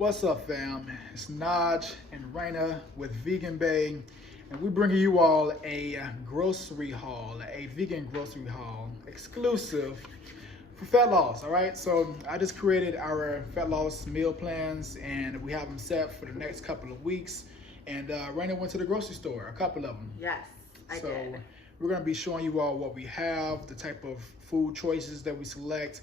What's up, fam? It's Naj and Raina with Vegan Bay, and we're bringing you all a grocery haul, a vegan grocery haul, exclusive for fat loss. All right, so I just created our fat loss meal plans, and we have them set for the next couple of weeks. And Raina went to the grocery store, a couple of them. Yes, I did. We're gonna be showing you all what we have, the type of food choices that we select,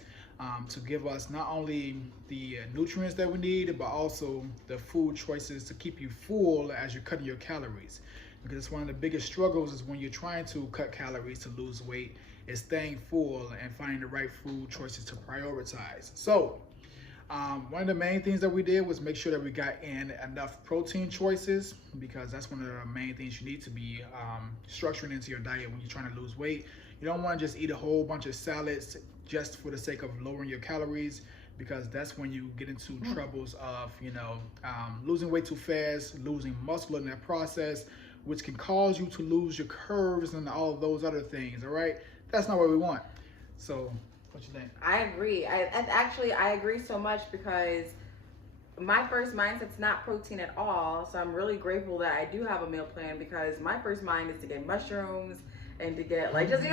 to give us not only the nutrients that we need, but also the food choices to keep you full as you're cutting your calories. Because it's one of the biggest struggles is when you're trying to cut calories to lose weight, is staying full and finding the right food choices to prioritize. So one of the main things that we did was make sure that we got in enough protein choices, because that's one of the main things you need to be structuring into your diet when you're trying to lose weight. You don't want to just eat a whole bunch of salads just for the sake of lowering your calories, because that's when you get into troubles of, losing weight too fast, losing muscle in that process, which can cause you to lose your curves and all of those other things. All right, that's not what we want. So what you think? I agree. I agree so much, because my first mindset's not protein at all. So I'm really grateful that I do have a meal plan, because my first mind is to get mushrooms and to get like just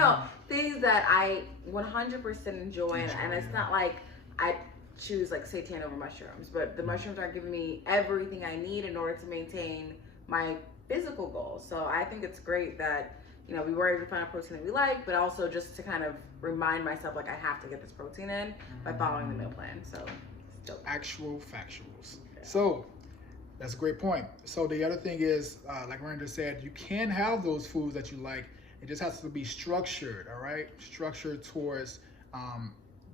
things that I 100% enjoy. And it's not like I choose like seitan over mushrooms, but the mushrooms are giving me everything I need in order to maintain my physical goals. So I think it's great that we were able to find a protein that we like, but also just to kind of remind myself, like, I have to get this protein in by following the meal plan. So it's dope. Actual factuals. Yeah. So that's a great point. So the other thing is, like Miranda said, you can have those foods that you like. It just has to be structured, all right? Structured towards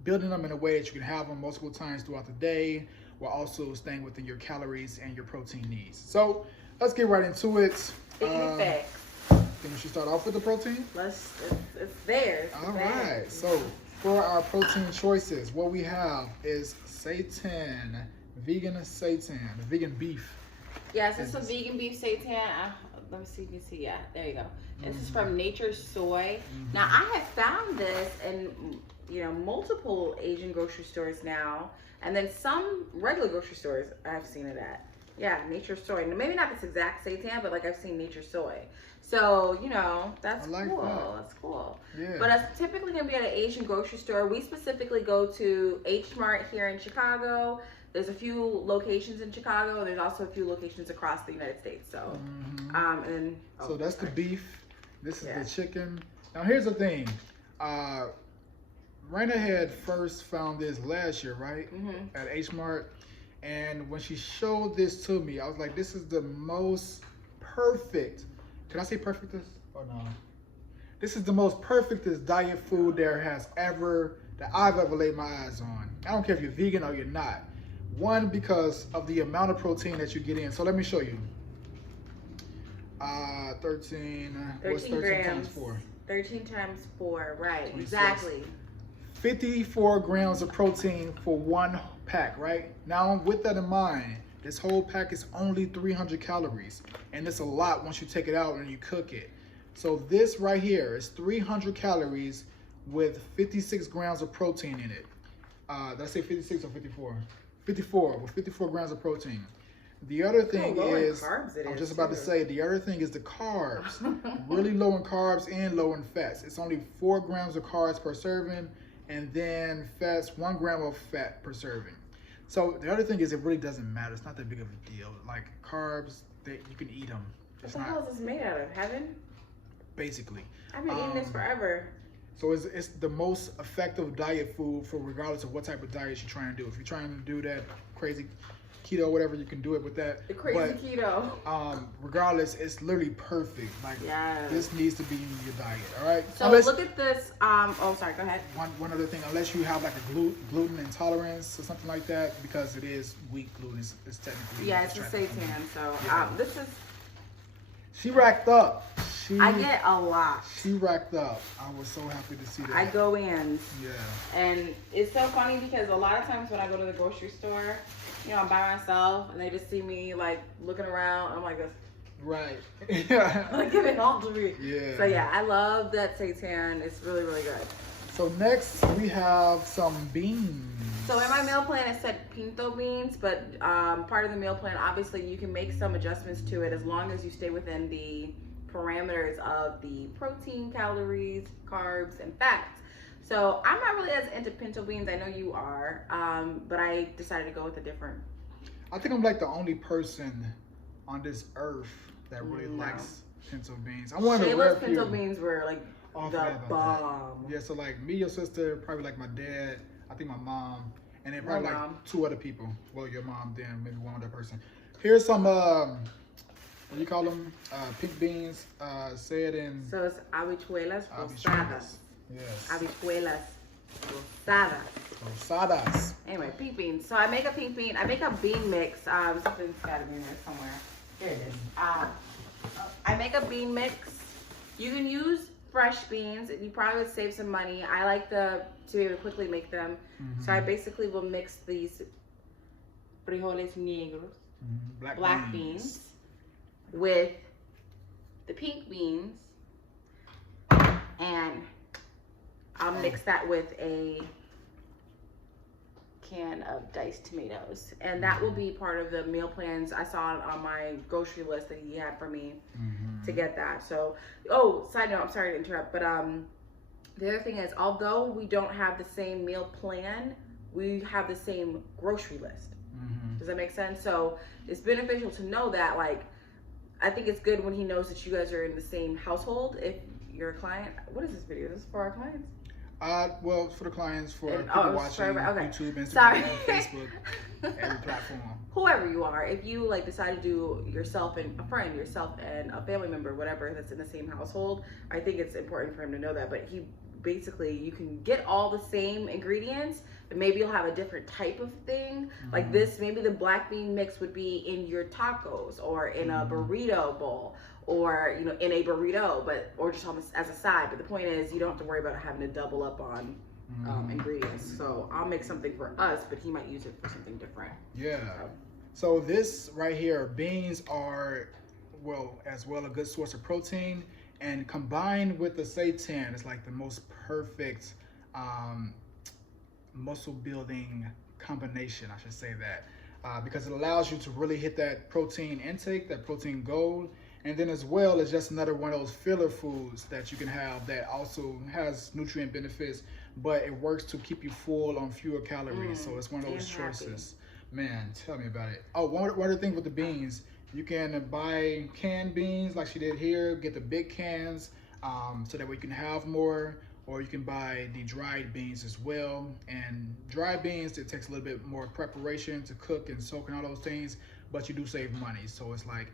building them in a way that you can have them multiple times throughout the day, while also staying within your calories and your protein needs. So let's get right into it. Facts. Think we should start off with the protein? It's there. All right. So for our protein choices, what we have is seitan, vegan seitan, vegan beef. Yes, it's a vegan beef seitan. Let me see if you can see. Yeah, there you go. This is from Nature Soy. Now, I have found this in multiple Asian grocery stores now, and then some regular grocery stores I've seen it at. Yeah, Nature Soy. Now, maybe not this exact seitan, but like I've seen Nature Soy. So, that's cool. That's cool. Yeah. But it's typically going to be at an Asian grocery store. We specifically go to H Mart here in Chicago. There's a few locations in Chicago. There's also a few locations across the United States. So, so that's the beef. This is the chicken. Now, here's the thing. Raina had first found this last year, right? At H Mart. And when she showed this to me, I was like, this is the most perfect. Can I say perfectest or no? This is the most perfectest diet food that I've ever laid my eyes on. I don't care if you're vegan or you're not. One, because of the amount of protein that you get in. So let me show you. 13 what's 13 grams. times 4? 13 times 4, right, 26. exactly. 54 grams of protein for one pack, right? Now, with that in mind, this whole pack is only 300 calories, and it's a lot once you take it out and you cook it. So this right here is 300 calories with 56 grams of protein in it. Did I say 56 or 54? 54, with 54 grams of protein. The other thing is, I was just about to say, the other thing is the carbs. Really low in carbs and low in fats. It's only 4 grams of carbs per serving, and then fats, 1 gram of fat per serving. So the other thing is, it really doesn't matter. It's not that big of a deal. Like carbs, you can eat them. What the hell is this made out of? Heaven? Basically. I've been eating this forever. So it's the most effective diet food for regardless of what type of diet you're trying to do. If you're trying to do that crazy keto, whatever, you can do it with that. The crazy keto. Regardless, it's literally perfect. Like, this needs to be in your diet, all right? So look at this. Sorry, go ahead. One other thing, unless you have like a gluten intolerance or something like that, because it is wheat gluten, it's technically. Yeah, it's a seitan. So this is. She racked up. I get a lot. She racked up. I was so happy to see that. I go in. Yeah. And it's so funny, because a lot of times when I go to the grocery store, I'm by myself, and they just see me like looking around. I'm like this. Right. Yeah. Like, give it all to me. Yeah. So yeah, I love that seitan. It's really, really good. So next we have some beans. So in my meal plan, it said pinto beans, but part of the meal plan, obviously, you can make some adjustments to it as long as you stay within the parameters of the protein, calories, carbs, and fats. So I'm not really as into pinto beans. I know you are, but I decided to go with a different. I think I'm like the only person on this earth that really No. likes pinto beans. I'm one of the rare Shayla's pinto few. beans were like Oh, I the forgot about bomb. that. Yeah, so like me, your sister, probably like my dad, I think my mom, and then probably My like mom. 2 other people. Well, your mom, then maybe one other person. Here's some, what do you call them? Pink beans, said in So it's habichuelas rosadas. habichuelas. Yes. Habichuelas rosadas. Rosadas. Anyway, pink beans. So I make a bean mix. Something's gotta be in there somewhere. Here it is. I make a bean mix. You can use fresh beans. You probably would save some money. I like to be able to quickly make them. So I basically will mix these frijoles negros, black beans, with the pink beans, and I'll mix that with a can of diced tomatoes, and that will be part of the meal plans. I saw it on my grocery list that he had for me to get that. So, side note, I'm sorry to interrupt, but the other thing is, although we don't have the same meal plan, we have the same grocery list. Does that make sense? So it's beneficial to know that. Like, I think it's good when he knows that you guys are in the same household. If you're a client, what is this video? Is this for our clients? Well, for the clients, for And- people oh, watching sorry, okay. YouTube, Instagram, Sorry. Facebook, every platform. Whoever you are, if you like decide to do yourself and a friend, yourself and a family member, whatever, that's in the same household, I think it's important for him to know that. But he basically, you can get all the same ingredients, but maybe you'll have a different type of thing. Like this, maybe the black bean mix would be in your tacos or in a burrito bowl, or in a burrito, or just almost as a side. But the point is, you don't have to worry about having to double up on ingredients. So I'll make something for us, but he might use it for something different. Yeah. So this right here, beans are, as well a good source of protein, and combined with the seitan, it's like the most perfect muscle building combination, I should say that, because it allows you to really hit that protein intake, that protein goal. And then as well, it's just another one of those filler foods that you can have that also has nutrient benefits, but it works to keep you full on fewer calories. So it's one of those choices. Man, tell me about it. Oh, one other thing with the beans, you can buy canned beans like she did here, get the big cans, so that way you can have more, or you can buy the dried beans as well. And dried beans, it takes a little bit more preparation to cook and soak and all those things, but you do save money. So it's like,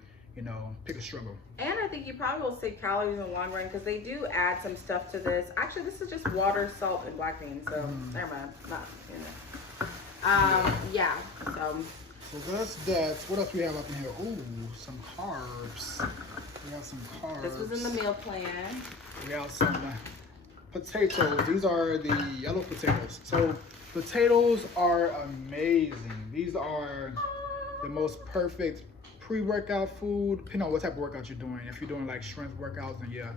pick a struggle. And I think you probably will save calories in the long run, because they do add some stuff to this. Actually, this is just water, salt, and black beans. So never mind. Not in there. Yeah. So that's that. What else we have up in here? Ooh, some carbs. We have some carbs. This was in the meal plan. We have some potatoes. These are the yellow potatoes. So potatoes are amazing. These are the most perfect pre-workout food, depending on what type of workout you're doing. If you're doing like strength workouts, then yeah,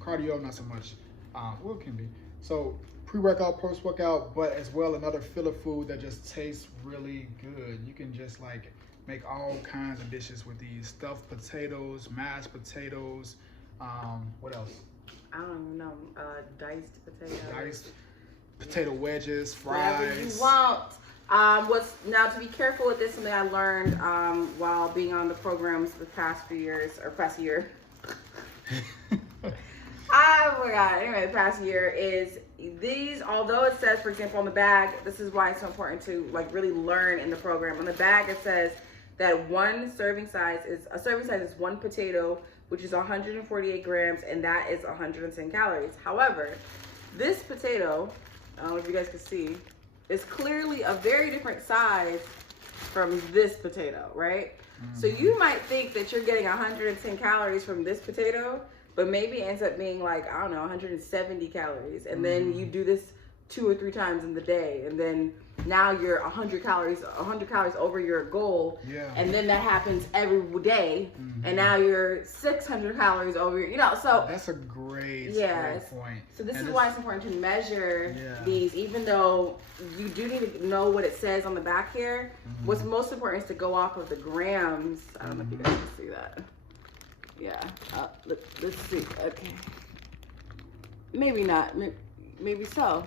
cardio not so much. Well, it can be. So pre-workout, post-workout, but as well another filler food that just tastes really good. You can just like make all kinds of dishes with these: stuffed potatoes, mashed potatoes. What else? I don't even know. Diced potatoes. Diced potato wedges, Whatever you fries. want. Now to be careful with this, something I learned while being on the programs the past few years, or past year. I forgot. Anyway, the past year is these, although it says, for example, on the bag, this is why it's so important to like really learn in the program. On the bag, it says that a serving size is 1 potato, which is 148 grams, and that is 110 calories. However, this potato, I don't know if you guys can see, is clearly a very different size from this potato, right? So you might think that you're getting 110 calories from this potato, but maybe it ends up being like, I don't know, 170 calories. And then you do this 2 or 3 times in the day, and then now you're 100 calories over your goal, Yeah. and then that happens every day, and now you're 600 calories over, so That's a great, yes. great point. So this And is why it's important to measure Yeah. these, even though you do need to know what it says on the back here. What's most important is to go off of the grams. I don't know if you guys can see that. Yeah, let's see. Okay, maybe not. Maybe so.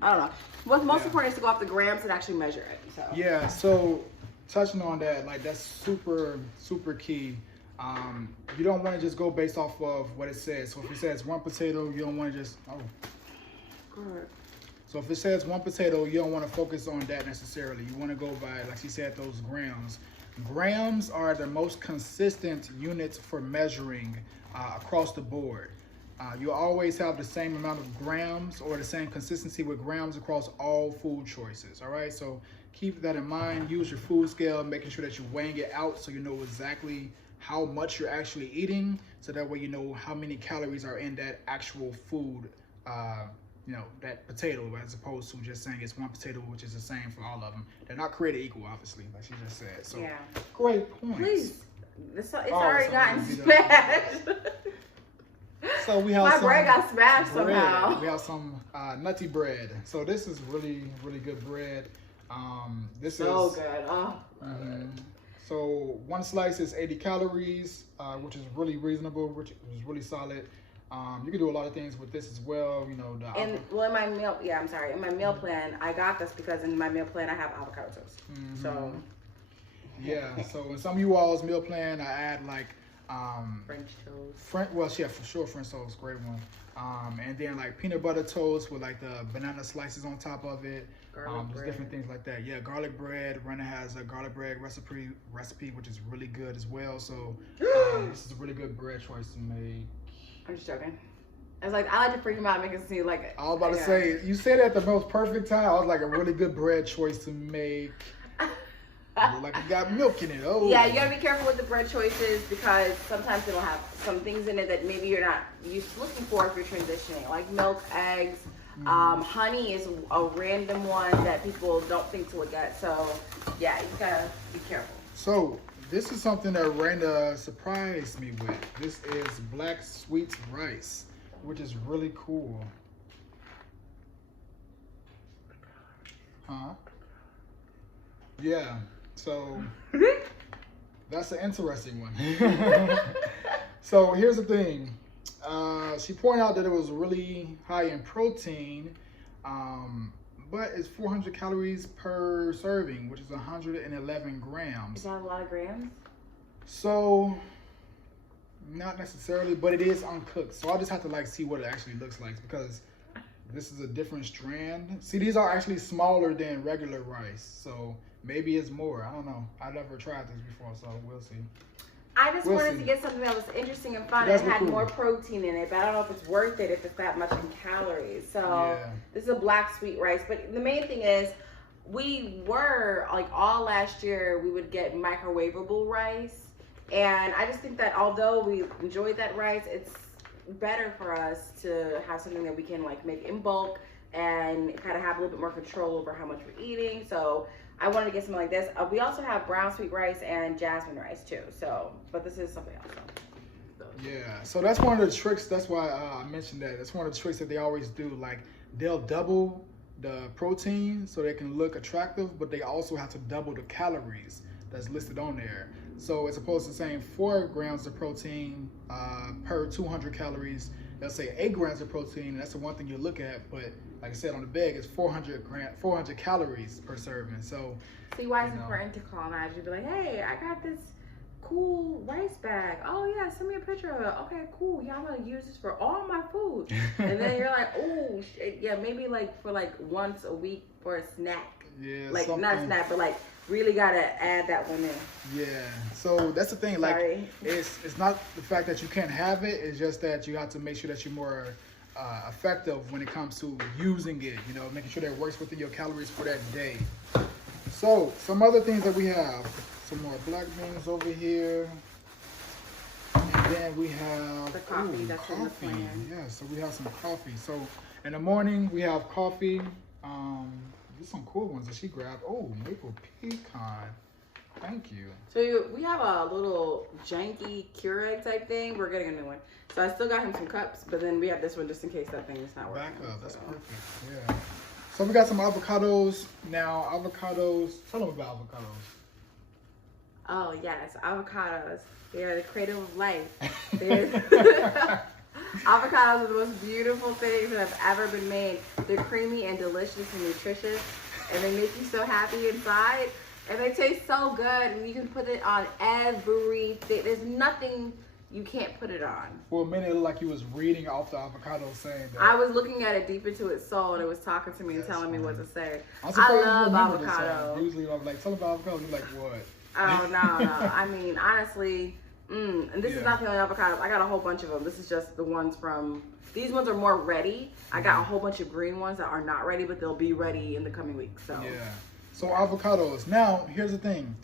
I don't know. What's most important is to go off the grams and actually measure it. So Yeah, so touching on that, like that's super, super key. You don't want to just go based off of what it says. So if it says 1 potato, you don't want to just, Good. So if it says 1 potato, you don't want to focus on that necessarily. You want to go by, like she said, those grams. Grams are the most consistent units for measuring across the board. You always have the same amount of grams or the same consistency with grams across all food choices. All right, so keep that in mind. Use your food scale, making sure that you're weighing it out so you know exactly how much you're actually eating. So that way you know how many calories are in that actual food, that potato, as opposed to just saying it's 1 potato, which is the same for all of them. They're not created equal, obviously, like she just said. So yeah. great point. Please. It's already it's gotten already smashed. So we have My some bread got smashed bread. somehow. We have some nutty bread. So this is really, really good bread. This So is good. Oh. So 1 slice is 80 calories, which is really reasonable, which is really solid. You can do a lot of things with this as well. In my meal, in my meal plan, I got this because in my meal plan I have avocado toast. So yeah. So in some of you all's meal plan, I add like French toast. For sure, French toast, great one. And then like peanut butter toast with like the banana slices on top of it. There's different things like that. Yeah, garlic bread. Rena has a garlic bread recipe, which is really good as well. So this is a really good bread choice to make. I'm just joking. I was like, I like to freak him out, make it seem like. I was about to say, you said it at the most perfect time. I was like, a really good bread choice to make. Like it got milk in it. Oh. Yeah, you gotta be careful with the bread choices because sometimes it'll have some things in it that maybe you're not used to looking for if you're transitioning, like milk, eggs. Honey is a random one that people don't think to look at. So yeah, you gotta be careful. So this is something that Raina surprised me with. This is black sweet rice, which is really cool. Huh? Yeah. So that's an interesting one. So here's the thing. She pointed out that it was really high in protein, but it's 400 calories per serving, which is 111 grams. Is that a lot of grams? So, not necessarily, but it is uncooked. So I'll just have to like see what it actually looks like because this is a different strand. See, these are actually smaller than regular rice. So maybe it's more. I don't know. I've never tried this before, so we'll see. I just wanted to get something that was interesting and fun and had more protein in it, but I don't know if it's worth it if it's that much in calories. So this is a black sweet rice. But the main thing is we were, like all last year, we would get microwavable rice. And I just think that although we enjoyed that rice, it's better for us to have something that we can like make in bulk and kind of have a little bit more control over how much we're eating. So I wanted to get something like this. We also have brown sweet rice and jasmine rice too. So, but this is something else. So. Yeah, so that's one of the tricks. That's why I mentioned that. That's one of the tricks that they always do. Like they'll double the protein so they can look attractive, but they also have to double the calories that's listed on there. So it's opposed to saying 4 grams of protein per 200 calories. They'll say 8 grams of protein. That's the one thing you look at, but like I said on the bag, it's 400 calories per serving. So see why it's important to call Nige. You'd be like, hey, I got this cool rice bag. Oh yeah, send me a picture of it. Okay, cool. Yeah, I'm gonna use this for all my food. And then you're like, oh shit, yeah, maybe like for like once a week for a snack. Yeah, like not a snack, but like really gotta add that one in. Yeah, so that's the thing. Like, it's not the fact that you can't have it. It's just that you have to make sure that you're more effective when it comes to using it. You know, making sure that it works within your calories for that day. So some other things that we have. Some more black beans over here. And then we have the coffee that's in the plan. Yeah, so we have some coffee. So In the morning, we have coffee. There's some cool ones that she grabbed. Oh, maple pecan. Thank you. So we have a little janky Keurig type thing. We're getting a new one. So I still got him some cups, but then we have this one just in case that thing is not working. Back up. That's so. perfect. Yeah. So we got some avocados. Now, avocados. Tell them about avocados. Oh, yes. Avocados. They are the cradle of life. Avocados are the most beautiful things that have ever been made. They're creamy and delicious and nutritious, and they make you so happy inside. And they taste so good, and you can put it on everything. There's nothing you can't put it on. For a minute, it looked like you was reading off the avocado saying that. I was looking at it deep into its soul, and it was talking to me and That's telling me funny. what to say. I'm surprised I you love remember this, avocado. Usually, I'm like, tell them about avocado. You're like, what? Oh, no. I mean, honestly, and this is not the only avocados. I got a whole bunch of them. This is just the ones from, these ones are more ready. I got a whole bunch of green ones that are not ready, but they'll be ready in the coming weeks. So. Yeah. So avocados. Now, here's the thing.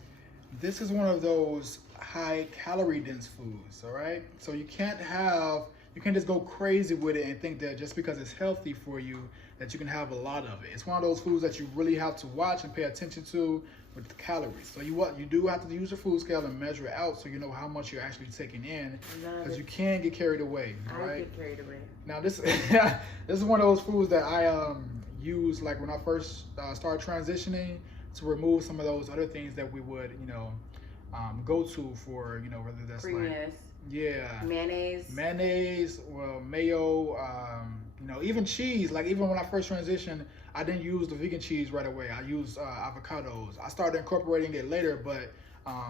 This is one of those high calorie dense foods, all right? So you can't just go crazy with it and think that just because it's healthy for you that you can have a lot of it. It's one of those foods that you really have to watch and pay attention to with the calories. So you do have to use your food scale and measure it out so you know how much you're actually taking in, because you can get carried away, all right? I get carried away. Now this this is one of those foods that I use like when I first started transitioning to remove some of those other things that we would go to for whether that's Creaminess. like Mayonnaise, well, mayo, even cheese. Like even when I first transitioned, I didn't use the vegan cheese right away. I used avocados. I started incorporating it later, but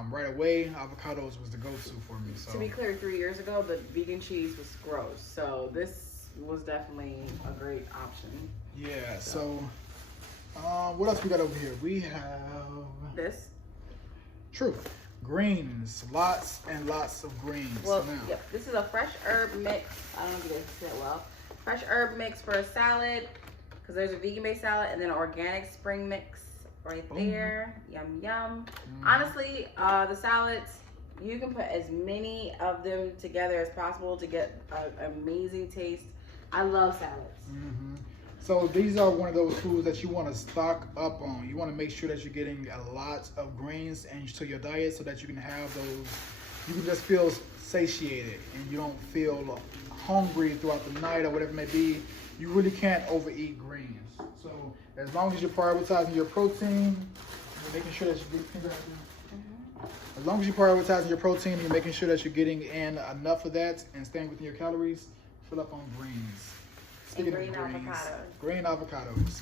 right away avocados was the go-to for me. So to be clear, 3 years ago the vegan cheese was gross, so this was definitely a great option. yeah. So what else we got over here? We have This. True. Greens. Lots and lots of greens. Well, now. yep. This is a fresh herb mix. I don't know if you guys can see it well. Fresh herb mix for a salad, because there's a vegan-based salad and then an organic spring mix right there. Yum, yum. Honestly, the salads, you can put as many of them together as possible to get an amazing taste. I love salads. So these are one of those foods that you want to stock up on. You want to make sure that you're getting a lot of greens into your diet so that you can have those, you can just feel satiated and you don't feel hungry throughout the night or whatever it may be. You really can't overeat greens. So as long as you're prioritizing your protein, you're making sure that you're as long as you're prioritizing your protein, you're making sure that you're getting in enough of that and staying within your calories, fill up on greens. And green avocados. Green avocados.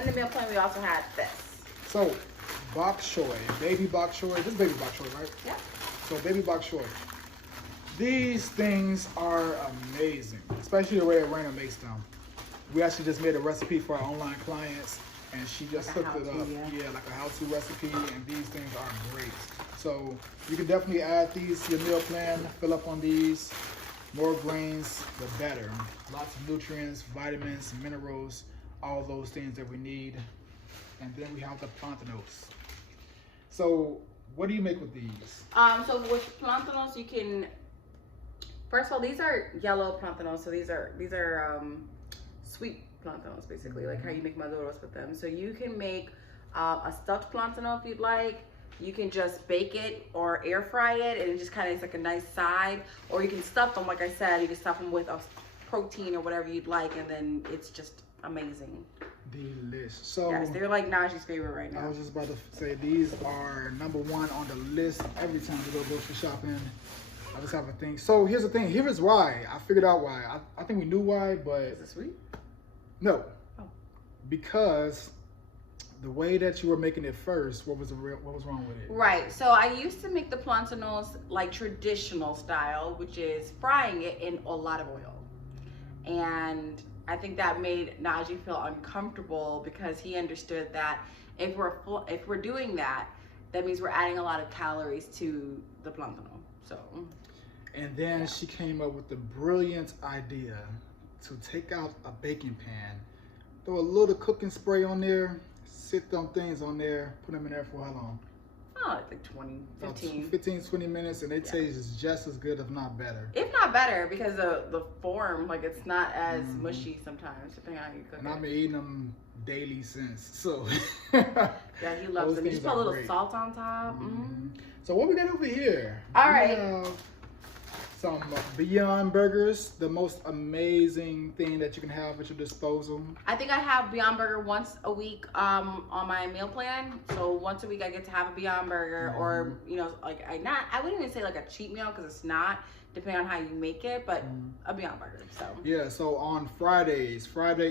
In the meal plan, we also had this. So, bok choy, baby bok choy. This is baby bok choy, right? Yep. So, baby bok choy. These things are amazing, especially the way Raina makes them. We actually just made a recipe for our online clients, and she just Like a hooked it up. how-to, yeah. Like a how-to recipe, and these things are great. So, you can definitely add these to your meal plan, fill up on these. More grains, the better. Lots of nutrients, vitamins, minerals, all those things that we need. And then we have the plantanos. So what do you make with these? So with plantanos, you can, first of all, these are yellow plantanos. So these are sweet plantanos, basically, like how you make maduros with them. So you can make a stuffed plantano if you'd like. You can just bake it or air fry it, and it just kind of is like a nice side. Or you can stuff them, like I said, you can stuff them with a protein or whatever you'd like, and then it's just amazing. Delish. So yes, they're like Najee's favorite right now. I was just about to say these are #1 on the list every time we go grocery shopping. I just have a thing. So here's the thing. Here is why. I figured out why. I think we knew why, but Is it sweet? no. Oh. Because the way that you were making it first, what was wrong with it? Right. So I used to make the plantanos like traditional style, which is frying it in a lot of oil. And I think that made Najee feel uncomfortable because he understood that if we're doing that, that means we're adding a lot of calories to the plantano. So. And then she came up with the brilliant idea to take out a baking pan, throw a little cooking spray on there, sit them things on there, put them in there for how long? Oh, like 20, About 15. 15, 20 minutes, and they taste just as good, if not better. If not better, because the form, like it's not as Mhm. mushy sometimes, depending on how you cook And it. I've been eating them daily since. So Yeah, he loves those them. You things just put a are little great. salt on top. Mhm. So what we got over here? All We right. have some Beyond Burgers, the most amazing thing that you can have at your disposal. I think I have Beyond Burger once a week on my meal plan. So once a week I get to have a Beyond Burger, or like I wouldn't even say like a cheat meal, because it's not, depending on how you make it, but a Beyond Burger. So Yeah, so on Friday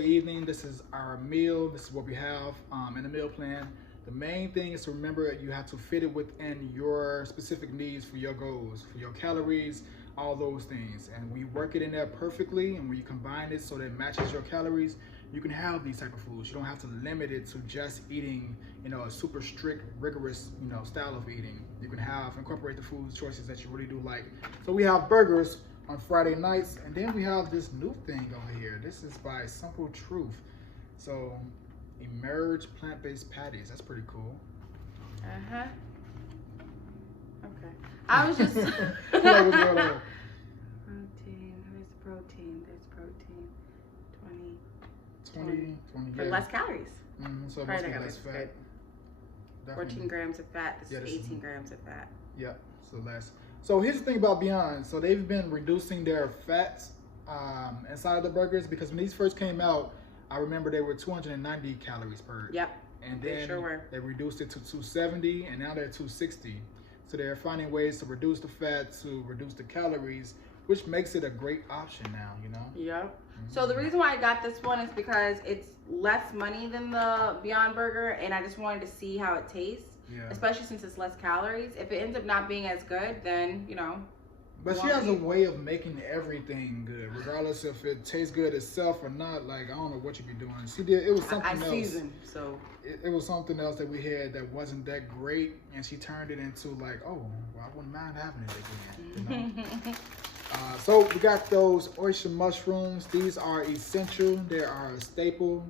evening, this is our meal. This is what we have in the meal plan. The main thing is to remember you have to fit it within your specific needs for your goals, for your calories, all those things. And we work it in there perfectly, and when you combine it so that it matches your calories, you can have these type of foods. You don't have to limit it to just eating, a super strict, rigorous, style of eating. You can incorporate the food choices that you really do like. So we have burgers on Friday nights, and then we have this new thing over here. This is by Simple Truth. So Emerge plant-based patties. That's pretty cool. Okay. I was just Like, what's going on? protein. Where's the protein? There's protein. 20, For yeah. less calories. So it Probably must be not gonna less be fat. good. Definitely. 14 grams of fat. This Yeah, is this is 18 grams of fat. Yeah, so less. So here's the thing about Beyond. So they've been reducing their fats inside of the burgers, because when these first came out, I remember they were 290 calories per. Yep. And They then sure were. they reduced it to 270, and now they're 260. So they're finding ways to reduce the fat, to reduce the calories, which makes it a great option now, Yep. So the reason why I got this one is because it's less money than the Beyond Burger, and I just wanted to see how it tastes. Yeah. Especially since it's less calories. If it ends up not being as good, then But she has a way of making everything good, regardless if it tastes good itself or not. Like, I don't know what you be doing. She did. It was something I else. season, so It was something else that we had that wasn't that great, and she turned it into like, oh, well, I wouldn't mind having it again. So we got those oyster mushrooms. These are essential. They are a staple.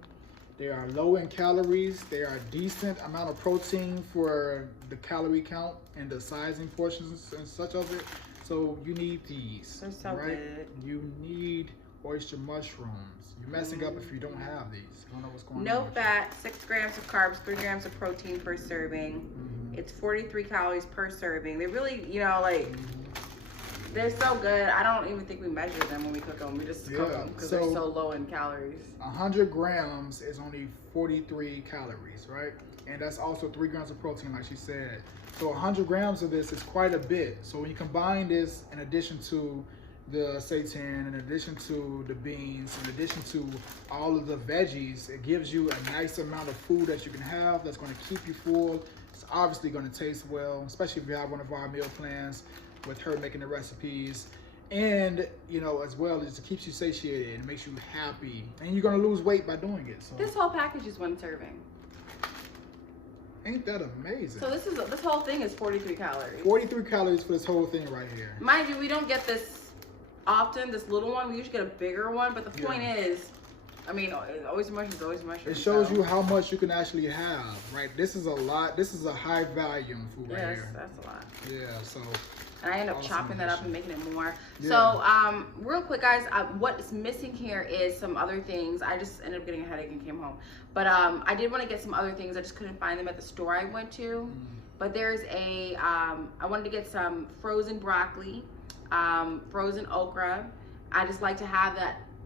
They are low in calories. They are a decent amount of protein for the calorie count and the sizing portions and such of it. So you need these. They're so right? good. You need oyster mushrooms. You're messing up if you don't have these. You don't know what's going on. no with fat, 6 grams of carbs, 3 grams of protein per serving. you. It's 43 calories per serving. They really, they're so good. I don't even think we measure them when we cook them. We just cook Yeah, them because so- they're so low in calories. 100 grams is only 43 calories, right? And that's also 3 grams of protein, like she said. So 100 grams of this is quite a bit. So when you combine this in addition to the seitan, in addition to the beans, in addition to all of the veggies, it gives you a nice amount of food that you can have that's going to keep you full. It's obviously going to taste well, especially if you have one of our meal plans with her making the recipes. And, as well, it just keeps you satiated and makes you happy. And you're going to lose weight by doing it. So This whole package is 1 serving. ain't that amazing? So this whole thing is 43 calories. 43 calories for this whole thing right here. Mind you, we don't get this often, this little one. We usually get a bigger one, but the point is, oyster mushrooms, oyster mushrooms. It shows so. you how much you can actually have, right? This is a lot. This is a high volume food right Yes, here. that's a lot. Yeah, so And I end up Awesome chopping that up addition. and making it more. Yeah. So, real quick, guys, what's missing here is some other things. I just ended up getting a headache and came home. But I did want to get some other things. I just couldn't find them at the store I went to. But there's I wanted to get some frozen broccoli, frozen okra. I just like to have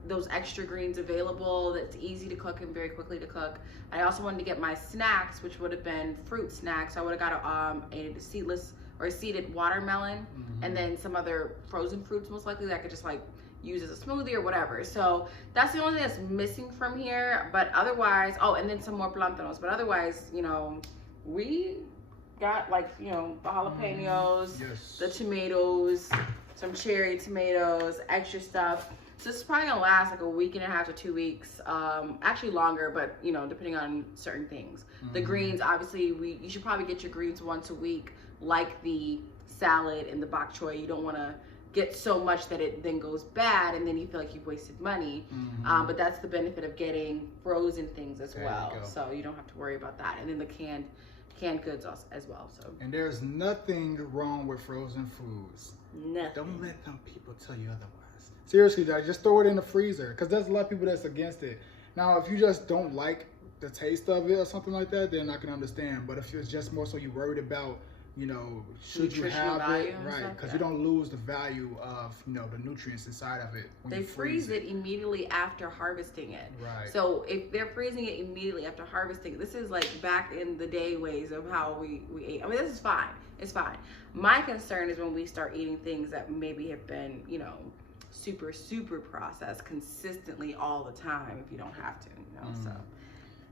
those extra greens available that's easy to cook and very quickly to cook. I also wanted to get my snacks, which would have been fruit snacks. I would have got a seedless or a seeded watermelon, and then some other frozen fruits most likely that I could just use as a smoothie or whatever. So that's the only thing that's missing from here. But otherwise, and then some more plantanos. But otherwise, we got the jalapenos, yes. the tomatoes, some cherry tomatoes, extra stuff. So this is probably gonna last like a week and a half to 2 weeks. Actually longer, but depending on certain things. The greens, obviously, you should probably get your greens once a week, like the salad and the bok choy. You don't want to get so much that it then goes bad and then you feel like you've wasted money. But that's the benefit of getting frozen things as There you well. go. So you don't have to worry about that. And then the canned canned goods also, as well. So And there's nothing wrong with frozen foods. nothing. Don't let them people tell you otherwise. Seriously, like, just throw it in the freezer, because there's a lot of people that's against it. Now, if you just don't like the taste of it or something like that, then I can understand. But if it's just more so you're worried about, you know, should you Nutritional have value it, and right? stuff, Because yeah. you don't lose the value of, you know, the nutrients inside of it when They you freeze it immediately after harvesting it. Right. So if they're freezing it immediately after harvesting, this is like back in the day ways of how we ate. I mean, this is fine. It's fine. My concern is when we start eating things that maybe have been, you know, super processed consistently all the time if you don't have to, you know. So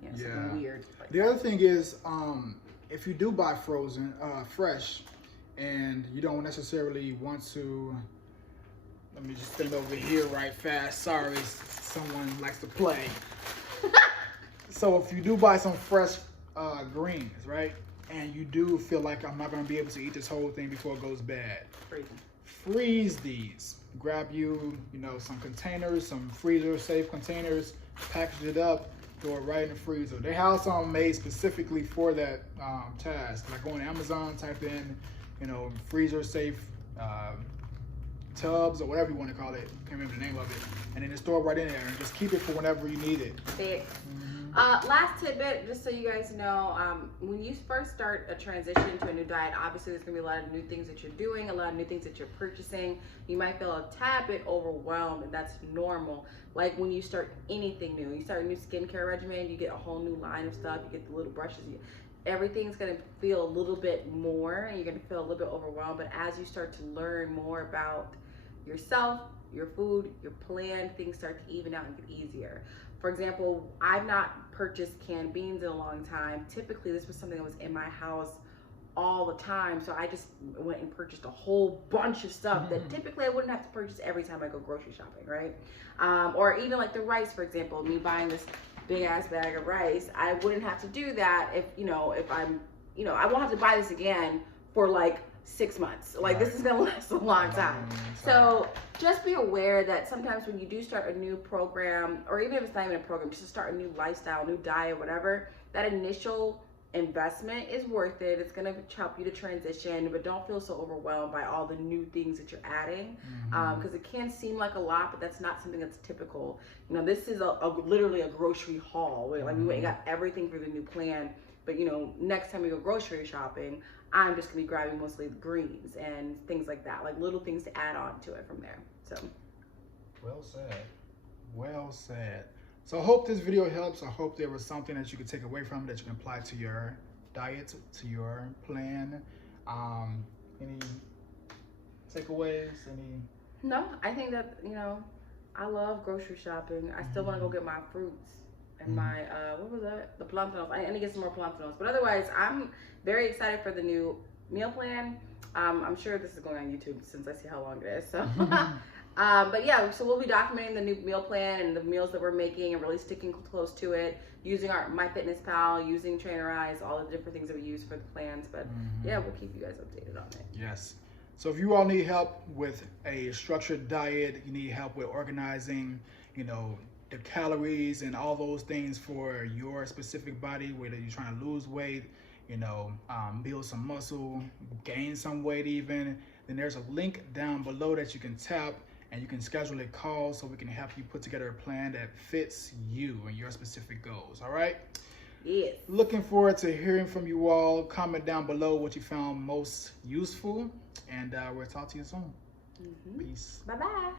yeah, it's something weird. Like The other thing is, if you do buy frozen, fresh, and you don't necessarily want to, let me just stand over here right fast. Sorry, someone likes to play. So if you do buy some fresh greens, right, and you do feel like I'm not going to be able to eat this whole thing before it goes bad, freeze these. Grab you know, some containers, some freezer safe containers, package it up, throw it right in the freezer. They have some made specifically for that task. Like go on Amazon, type in, you know, freezer safe tubs or whatever you want to call it. Can't remember the name of it. And then just throw it right in there and just keep it for whenever you need it. Last tidbit, just so you guys know, when you first start a transition to a new diet, obviously there's gonna be a lot of new things that you're doing, a lot of new things that you're purchasing. You might feel a tad bit overwhelmed, and that's normal. Like when you start anything new, you start a new skincare regimen, you get a whole new line of stuff, you get the little brushes, everything's gonna feel a little bit more, and you're gonna feel a little bit overwhelmed. But as you start to learn more about yourself, your food, your plan, things start to even out and get easier. For example, I've not purchased canned beans in a long time. Typically, this was something that was in my house all the time, so I just went and purchased a whole bunch of stuff that typically I wouldn't have to purchase every time I go grocery shopping, right? Or even like the rice, for example, me buying this big ass bag of rice, I wouldn't have to do that if, you know, if I'm, you know, I won't have to buy this again for like 6 months. Like this is gonna last a long time. So just be aware that sometimes when you do start a new program, or even if it's not even a program, just to start a new lifestyle, new diet, whatever, that initial investment is worth it. It's gonna help you to transition, but don't feel so overwhelmed by all the new things that you're adding, because it can seem like a lot, but that's not something that's typical. You know, this is literally a grocery haul. Like we went and got everything for the new plan, but you know, next time we go grocery shopping, I'm just gonna be grabbing mostly the greens and things like that, like little things to add on to it from there. So well said. Well said. So I hope this video helps. I hope there was something that you could take away from it that you can apply to your diet, to your plan. Any takeaways? No, I think that, you know, I love grocery shopping. I still want to go get my fruits and my what was that? The plantanos. I need to get some more plantanos. But otherwise, I'm very excited for the new meal plan. I'm sure this is going on YouTube since I see how long it is. So but yeah, so we'll be documenting the new meal plan and the meals that we're making and really sticking close to it, using our MyFitnessPal, using Trainerize, all the different things that we use for the plans. But yeah, we'll keep you guys updated on it. Yes. So if you all need help with a structured diet, you need help with organizing, you know, the calories and all those things for your specific body, whether you're trying to lose weight, you know, build some muscle, gain some weight even, then there's a link down below that you can tap and you can schedule a call so we can help you put together a plan that fits you and your specific goals. All right? Yes. Looking forward to hearing from you all. Comment down below what you found most useful, and we'll talk to you soon. Peace. Bye-bye.